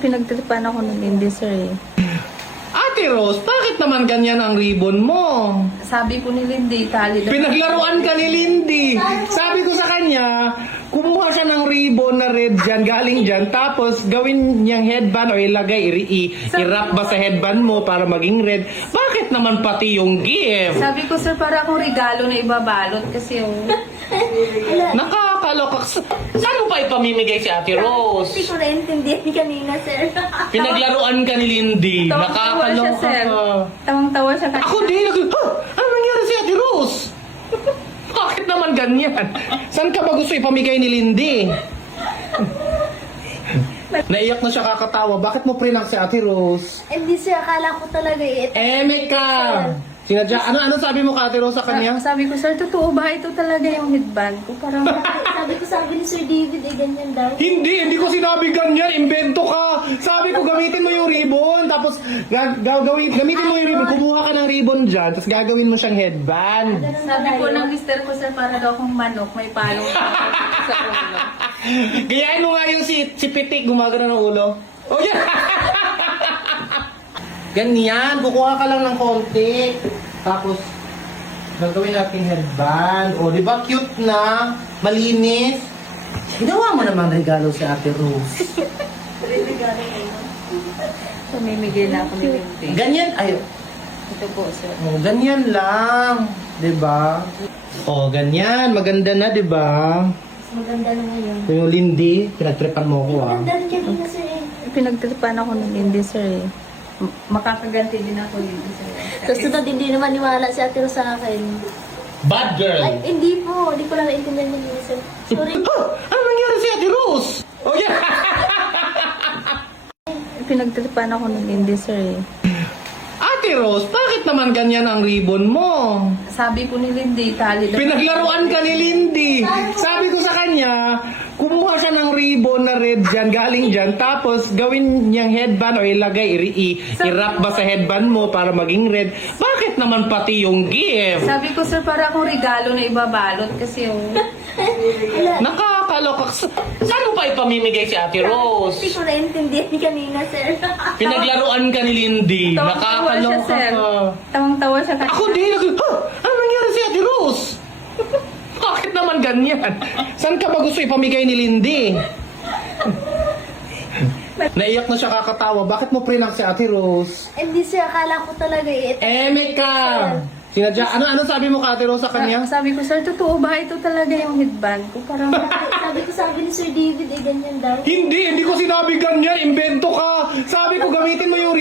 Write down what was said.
Pinagtripan ako ng hindi, sir eh. Ate Rose, bakit naman ganyan ang ribbon mo? Sabi ko ni Lindy, tali daw. Pinaglaruan ka ni Lindy. Sabi ko sa kanya, kumuha siya ng ribbon na red dyan, galing dyan, tapos gawin niyang headband o ilagay, i-wrap ba sa headband mo para maging red. Bakit naman pati yung gift? Sabi ko, sir, para akong regalo na ibabalot kasi yung... Nakakaloka. Saan mo pa ipamimigay si Ate Rose? Hindi ko naintindihan kanina, sir. Pinaglaruan ka ni Lindy. Tawang-tawa siya, Nakakaloka sir. ka. Tawang-tawa siya kasi. Ako din. Ano nangyari si Ate Rose? Bakit naman ganyan? Saan ka ba gusto ipamigay ni Lindy? Naiyak na siya kakatawa. Bakit mo prinak si Ate Rose? Hindi, sir. Akala ko talaga Meka! Sinadya, ano sabi mo ka Ate Rose sa kanya? Sabi ko, sir, totoo ba ito talaga yung headband ko? Parang... sabi ni Sir David, ganyan daw. Hindi ko sinabi ganyan. Invento ka. Sabi ko, gamitin mo yung ribbon. Tapos, gamitin mo yung ribbon. Kumuha ka ng ribbon dyan. Tapos, gagawin mo siyang headband. Sabi ko ng mister ko, sir, para daw akong manok, may palong sa ulo. Gayahin mo nga yung si Pitik, gumagana ng ulo. Oh, yan! Ganyan, kukuha ka lang ng konti. Tapos, gagawin natin headband. O, di ba cute na? Malinis. Ginawa mo naman regalo si Ate Rose. Pamimigay na ako ni Lindy. Ganyan, ay, Ito po, sir. oh, ganyan lang. Di ba? Oh, ganyan. Maganda na, di ba? Maganda na ngayon. Yung Lindy, pinagtripan mo ko, ah. Maganda rin kanina, sir. Pinagtripan ako ng Lindy, sir eh. Makakaganti din ako Lindy, sir. Tapos na hindi naman niwala si Ate Rose sa akin. Bad girl. Ay, hindi po. Hindi ko lang naintindihan yun, sir. Sorry. Ano nangyari si Ate Rose? Oh, yeah! Pinagtripan ako ng Lindy, sir eh. Ate Rose, bakit naman ganyan ang ribbon mo? Sabi ko ni Lindy, tali daw. Pinaglaruan ka ni Lindy. Sabi ko sa kanya, kumuha siya ng ribbon na red dyan, galing dyan, tapos gawin niyang headband o ilagay, i-wrap ba sa headband mo para maging red. Bakit naman pati yung gift? Sabi ko, sir, para akong regalo na ibabalot kasi yung... Nakakaloka. Saan mo pa ipamimigay si Ate Rose? Hindi ko naintindihan kanina, sir. Pinaglaruan ka ni Lindy. Tawang-tawa siya, Nakakaloka sir. ka. Tawang-tawa siya kasi. Ako din. Ano nangyari si Ate Rose? Bakit naman ganyan? Saan ka ba gusto ipamigay ni Lindy? Naiyak na siya kakatawa. Bakit mo prinak si Ate Rose? Hindi, sir. Akala ko talaga Meka! Sinadya, ano sabi mo ka Ate Rose sa kanya? Sabi ko, sir, totoo ba ito talaga yung headband ko? Parang... sabi ni Sir David, ganyan daw. Hindi ko sinabi ganyan. Invento ka. Sabi ko, gamitin mo yung